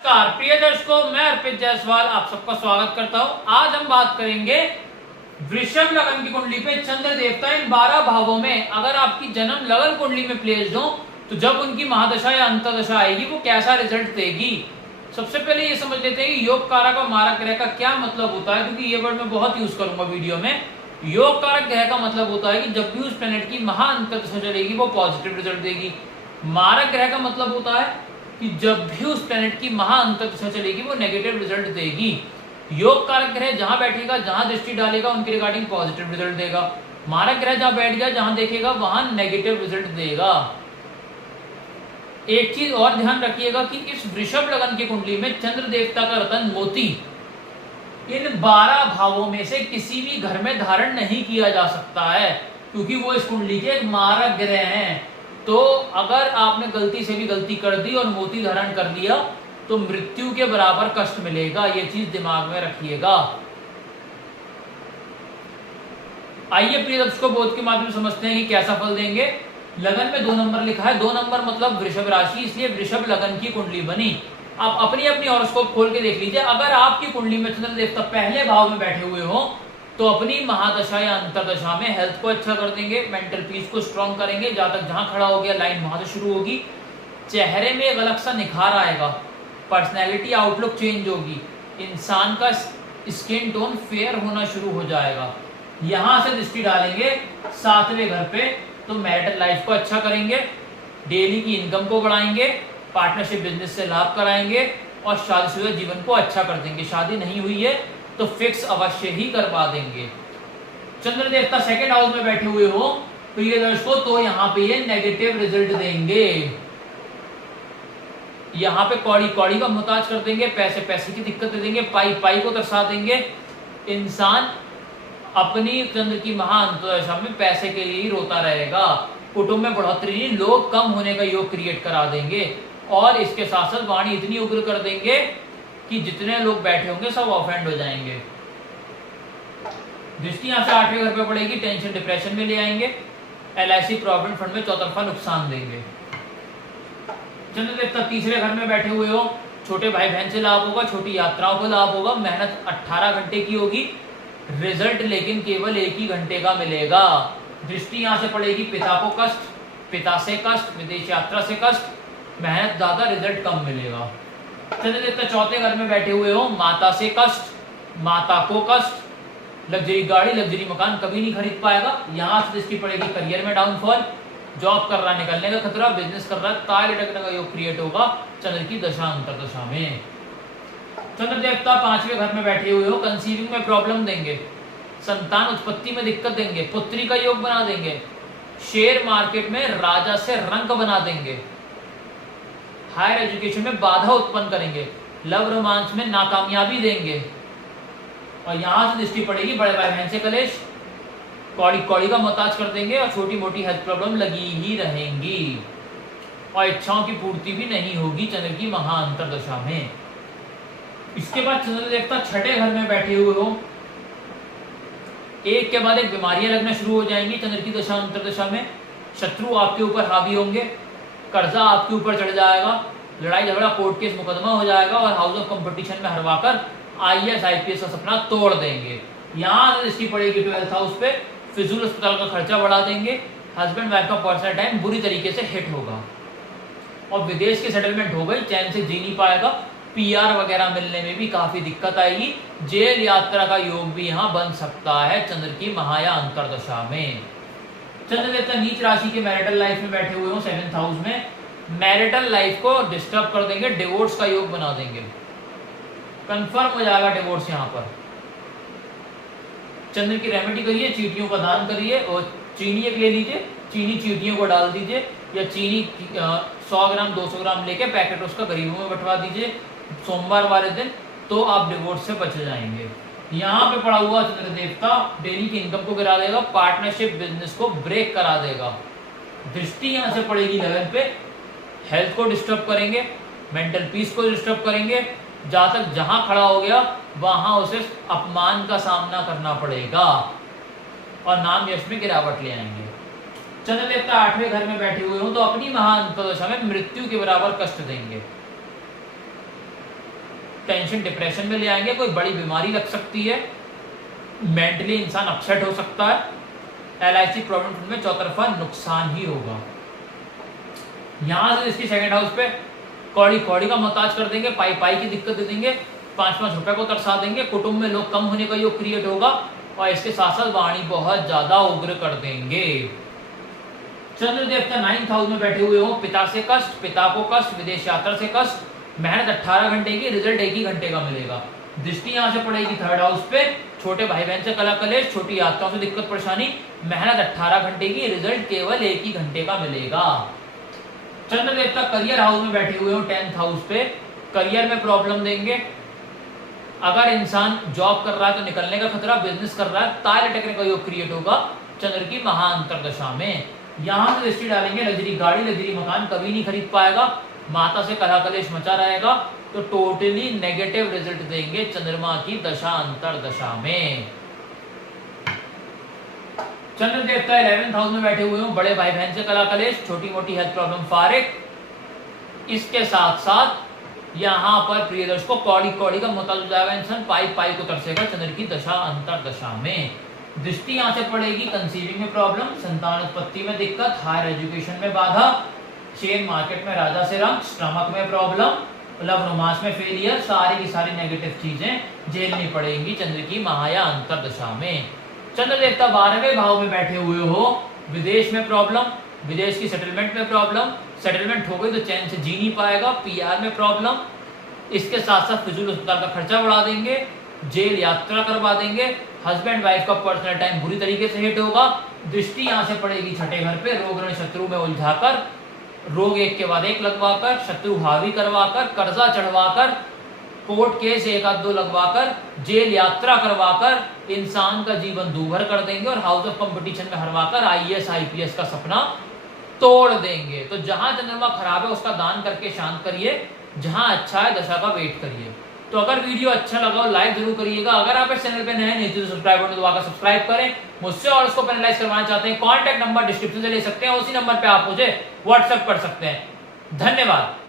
नमस्कार प्रिय दर्शकों, मैं अर्पित जायसवाल आप सबका स्वागत करता हूं। आज हम बात करेंगे वृषभ लगन की कुंडली पे चंद्र देवता इन 12 भावों में अगर आपकी जन्म लगन कुंडली में प्लेस्ड हो तो जब उनकी महादशा या अंतर्दशा आएगी वो कैसा रिजल्ट देगी। सबसे पहले ये समझ लेते हैं कि योग कारक और मारक ग्रह का क्या मतलब होता है, क्योंकि ये वर्ड मैं बहुत यूज करूंगा वीडियो में। योग कारक ग्रह का मतलब होता है कि जब भी उस प्लेनेट की महा अंतर्दशा चलेगी वो पॉजिटिव रिजल्ट देगी। मारक ग्रह का मतलब होता है कि जब भी उस प्लेनेट की महा अंतर्दशा चलेगी वो नेगेटिव रिजल्ट देगी। योग कारक ग्रह जहां बैठेगा, जहां दृष्टि डालेगा उनके रिगार्डिंग पॉजिटिव रिजल्ट देगा। मारक ग्रह जहां बैठ गया, जहां देखेगा वहां नेगेटिव रिजल्ट देगा। एक चीज और ध्यान रखिएगा कि इस वृषभ लगन की कुंडली में चंद्र देवता का रतन मोती इन 12 भावों में से किसी भी घर में धारण नहीं किया जा सकता है, क्योंकि वो इस कुंडली के एक मारक ग्रह हैं। तो अगर आपने गलती से भी गलती कर दी और मोती धारण कर लिया तो मृत्यु के बराबर कष्ट मिलेगा, ये चीज दिमाग में रखिएगा। आइए प्रिय दर्शकों, बोध के माध्यम से समझते हैं कि कैसा फल देंगे। लगन में 2 नंबर लिखा है, 2 नंबर मतलब वृषभ राशि, इसलिए वृषभ लगन की कुंडली बनी। आप अपनी अपनी हॉरोस्कोप खोल के देख लीजिए। अगर आपकी कुंडली में चंद्र देवता पहले भाव में बैठे हुए हो तो अपनी महादशा या अंतरदशा में हेल्थ को अच्छा कर देंगे, मेंटल पीस को स्ट्रॉन्ग करेंगे। जहां तक जहां खड़ा हो गया लाइन वहां से शुरू होगी। चेहरे में एक अलग सा निखार आएगा, पर्सनैलिटी आउटलुक चेंज होगी, इंसान का स्किन टोन फेयर होना शुरू हो जाएगा। यहां से दृष्टि डालेंगे 7वें घर पे तो मैरिटल लाइफ को अच्छा करेंगे, डेली की इनकम को बढ़ाएंगे, पार्टनरशिप बिजनेस से लाभ कराएंगे और शादीशुदा जीवन को अच्छा कर देंगे। शादी नहीं हुई है तो फिक्स अवश्य ही करवा देंगे। चंद्र देवता सेकंड हाउस में बैठे हुए हो प्रिय दर्शकों तो यहाँ पे ये नेगेटिव रिजल्ट देंगे। यहाँ पे कौड़ी कौड़ी का मुहताज कर देंगे, पैसे पैसे की दिक्कत दे देंगे, पाई पाई को दर्शा देंगे। इंसान अपनी चंद्र की महा अंतर्दशा में पैसे के लिए ही रोता रहेगा। कुटुंब में बढ़ोतरी, लोग कम होने का योग क्रिएट करा देंगे और इसके साथ साथ वाणी इतनी उग्र कर देंगे कि जितने लोग बैठे होंगे सब ऑफेंड हो जाएंगे। दृष्टि यहां से 8वें घर पे पड़ेगी, टेंशन डिप्रेशन में ले आएंगे, LIC प्रोविडेंट फंड में चौतरफा नुकसान देंगे। चंद्र देवता 3रे घर में बैठे हुए हो, छोटे भाई बहन से लाभ होगा, छोटी यात्राओं को लाभ होगा, मेहनत 18 घंटे की होगी, रिजल्ट लेकिन केवल 1 ही घंटे का मिलेगा। दृष्टि यहां से पड़ेगी, पिता को कष्ट, पिता से कष्ट, विदेश यात्रा से कष्ट, मेहनत ज्यादा रिजल्ट कम मिलेगा। चंद्र देवता 4थे घर में बैठे हुए हो, माता से कष्ट, माता को कष्ट, लग्जरी गाड़ी लग्जरी मकान कभी नहीं खरीद पाएगा। यहाँ से दृष्टि पड़ेगी, करियर में डाउनफॉल, जॉब कर रहा निकलने का खतरा, बिजनेस कर रहा है ताल लटकने का योग क्रिएट होगा चंद्र की दशा अंतरदशा में। चंद्र देवता 5वें घर में बैठे हुए हो, कंसीविंग में प्रॉब्लम देंगे, संतान उत्पत्ति में दिक्कत देंगे, पुत्री का योग बना देंगे, शेयर मार्केट में राजा से रंक बना देंगे, हायर एजुकेशन में बाधा उत्पन्न करेंगे, लव रोमांस में नाकामयाबी देंगे। और यहां से दृष्टि पड़ेगी, बड़े भाई बहन से कलेश, कौड़ी कौड़ी का मोहताज कर देंगे और छोटी मोटी हेल्थ प्रॉब्लम लगी ही रहेंगी और इच्छाओं की पूर्ति भी नहीं होगी चंद्र की महा अंतरदशा में। इसके बाद चंद्र देवता 6ठे घर में बैठे हुए हो, एक के बाद एक बीमारियां लगना शुरू हो जाएंगी चंद्र की दशा अंतरदशा में। शत्रु आपके ऊपर हावी होंगे, कर्जा आपके ऊपर चढ़ जाएगा, लड़ाई झगड़ा कोर्ट केस मुकदमा हो जाएगा और हाउस ऑफ कंपटीशन में हरवाकर IAS IPS का सपना तोड़ देंगे। यहाँ दृष्टि पड़ेगी 12th हाउस पे, फिजूल अस्पताल का खर्चा बढ़ा देंगे, हस्बैंड वाइफ का पर्सनल टाइम बुरी तरीके से हिट होगा और विदेश की सेटलमेंट हो गई, चैन से जी नहीं पाएगा, PR वगैरह मिलने में भी काफी दिक्कत आएगी, जेल यात्रा का योग भी यहाँ बन सकता है चंद्र की महाया अंतरदशा में। चंद्र देवता नीच राशि के मैरिटल लाइफ में बैठे हुए हो 7th हाउस में, मैरिटल लाइफ को डिस्टर्ब कर देंगे, डिवोर्स का योग बना देंगे, कंफर्म हो जाएगा डिवोर्स। यहाँ पर चंद्र की रेमेडी करिए, चींटियों का दान करिए और चीनी एक ले लीजिए, चीनी चींटियों को डाल दीजिए या चीनी 100 ग्राम 200 ग्राम लेके पैकेट उसका गरीबों में बंटवा दीजिए सोमवार वाले दिन, तो आप डिवोर्स से बच जाएंगे। यहाँ पे पड़ा हुआ चंद्र देवता डेली की इनकम को गिरा देगा, पार्टनरशिप बिजनेस को ब्रेक करा देगा। दृष्टि यहाँ से पड़ेगी 11 पे, हेल्थ को डिस्टर्ब करेंगे, मेंटल पीस को डिस्टर्ब करेंगे, जहां तक जहां खड़ा हो गया वहां उसे अपमान का सामना करना पड़ेगा और नाम यश में गिरावट ले आएंगे। चंद्र देवता 8वें घर में बैठे हुए हो तो अपनी महा अंतर्दशा में मृत्यु के बराबर कष्ट देंगे। टेंशन डिप्रेशन में ले आएंगे, कोई बड़ी बीमारी लग सकती है, मेंटली इंसान अपसेट हो सकता है। LIC प्रोविडेंट फंड में चौतरफा नुकसान ही होगा। यहां से इसकी सेकंड हाउस पे कौड़ी कौड़ी का मोहताज कर देंगे, पाई पाई की दिक्कत दे देंगे, 5-5 रुपए को तरसा देंगे, कुटुंब में लोग कम होने का योग क्रिएट होगा, और इसके साथ साथ वाणी बहुत ज्यादा उग्र कर देंगे। चंद्र देवता 9th हाउस में बैठे हुए हो, पिता से कष्ट, पिता को कष्ट, विदेश यात्रा से कष्ट, मेहनत 18 घंटे की, रिजल्ट 1 ही घंटे का मिलेगा। दृष्टि यहाँ से पड़ेगी 3rd हाउस पे, छोटे भाई बहन से कला कलेश, छोटी यात्राओं से दिक्कत परेशानी, मेहनत 18 घंटे की, रिजल्ट केवल 1 ही घंटे का मिलेगा। चंद्र देवता करियर हाउस में बैठे हुए हो 10th हाउस पे, करियर में प्रॉब्लम देंगे। अगर इंसान जॉब कर रहा है तो निकलने का खतरा, बिजनेस कर रहा है ताले टकने का योग क्रिएट होगा चंद्र की महाअंतर दशा में। यहां से दृष्टि डालेंगे, लग्जरी गाड़ी, लग्जरी मकान कभी नहीं खरीद पाएगा, माता से कलह कलेश मचा रहेगा, तो टोटली नेगेटिव रिजल्ट देंगे चंद्रमा की दशा अंतर दशा में। चंद्र देवता 11th हाउस में बैठे हुए हो, बड़े भाई बहन से कलह कलेश, छोटी मोटी हेल्थ प्रॉब्लम फारिग। इसके साथ साथ यहाँ पर प्रियदर्श को कौड़ी कौड़ी का मोहताज हो जाएगा इंसान, पाई पाई को तरसेगा चंद्र की दशा अंतर दशा में। दृष्टि यहाँ से पड़ेगी कंसीविंग में प्रॉब्लम, संतान उत्पत्ति में दिक्कत, हायर एजुकेशन में बाधा, शेयर मार्केट में राजा से रंग, स्टमक में प्रॉब्लम, लव रोमांस में फेलियर, सारी की सारी नेगेटिव चीजें झेलनी पड़ेंगी चंद्र की महाया अंतर दशा में। चंद्र देवता 12वें भाव में बैठे हुए हो, विदेश में प्रॉब्लम, विदेश की सेटलमेंट में प्रॉब्लम, सेटलमेंट हो गई तो चैन से जी नहीं पाएगा, PR में प्रॉब्लम, इसके साथ साथ फिजूल अस्पताल का खर्चा बढ़ा देंगे, जेल यात्रा करवा देंगे, हस्बैंड वाइफ का पर्सनल टाइम बुरी तरीके से हिट होगा। दृष्टि यहाँ से पड़ेगी 6ठे घर पे, रोग ऋण शत्रु में उलझाकर, रोग एक के बाद एक लगवाकर, शत्रु हावी करवाकर, कर्जा चढ़वाकर, कोर्ट केस 1-2 लगवाकर, जेल यात्रा करवाकर इंसान का जीवन दूभर कर देंगे, और हाउस ऑफ कंपटीशन में हरवाकर IAS IPS का सपना तोड़ देंगे। तो जहां चंद्रमा खराब है उसका दान करके शांत करिए, जहां अच्छा है दशा का वेट करिए। तो अगर वीडियो अच्छा लगा हो लाइक जरूर करिएगा, अगर आप इस चैनल पे नए हैं नीचे सब्सक्राइब बटन दबाकर सब्सक्राइब करें। मुझसे और उसको पेनलाइज करवाना चाहते हैं, कॉन्टैक्ट नंबर डिस्क्रिप्शन से ले सकते हैं, उसी नंबर पे आप मुझे व्हाट्सएप कर सकते हैं। धन्यवाद।